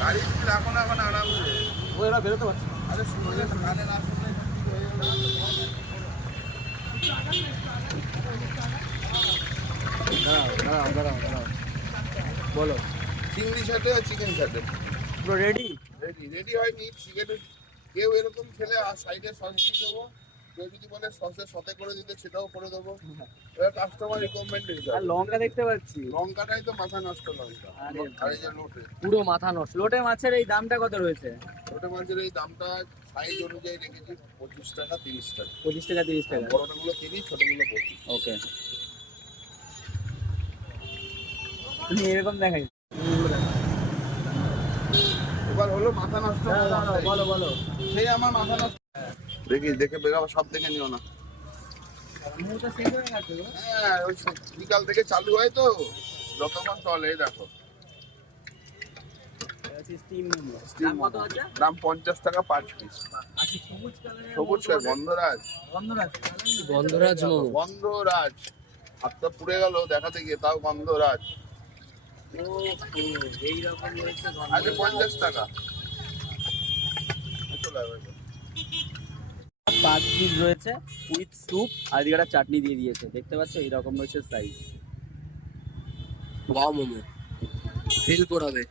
গাড়ি এখন এখন আরামসে ওরা বেরোতে পারছে আরে শুনলে কানে না শুনলে দাঁড়াও দাঁড়াও বলো। চিংড়ি সাথে আর চিকেন সাথে। পুরো রেডি রেডি রেডি হয়নি চিকেন কেউ এরকম খেলে আর সাইডে সস দেবো। কেউ যদি বলে সসে সতে করে দিতে সেটাও করে দেবো। কাস্টমার রিকোয়ারমেন্ট আর লঙ্কা দেখতে পাচ্ছি। লঙ্কাটাই তো মাথা নষ্ট লঙ্কা। আর এই যে লোটে পুরো মাথা নষ্ট। লোটে মাছের এই দামটা কত রয়েছে? লোটে মাছের এই দামটা সাইজ অনুযায়ী রেখেছি পঁচিশ টাকা তিরিশ টাকা। পঁচিশ টাকা তিরিশ টাকা। বড়টাগুলো তিরিশ ছোটগুলো পঁচিশ ওকে। এরকম দেখাই। এবার হলো মাথা নষ্ট বলো বলো। সেই আমার মাথা নষ্ট দেখি দেখে বেরাবো সব দেখে নিও না হয়ে ওই বিকাল থেকে চালু হয় তো যতক্ষণ চলে দেখো দাম আছে? দাম পঞ্চাশ টাকা পাঁচ পিস আচ্ছা, সবুজ গন্ধরাজ গন্ধরাজ। গন্ধরাজ হাতটা পুড়ে গেল দেখাতে গিয়ে তাও গন্ধরাজ গন্ধরাজ। পঞ্চাশ টাকা চলে। পাঁচ পিস রয়েছে উইথ স্যুপ আর এদিকে একটা চাটনি দিয়ে দিয়েছে। দেখতে পাচ্ছ? এইরকম রয়েছে সাইজ ওয়াও মোমো। ফিল করাবে।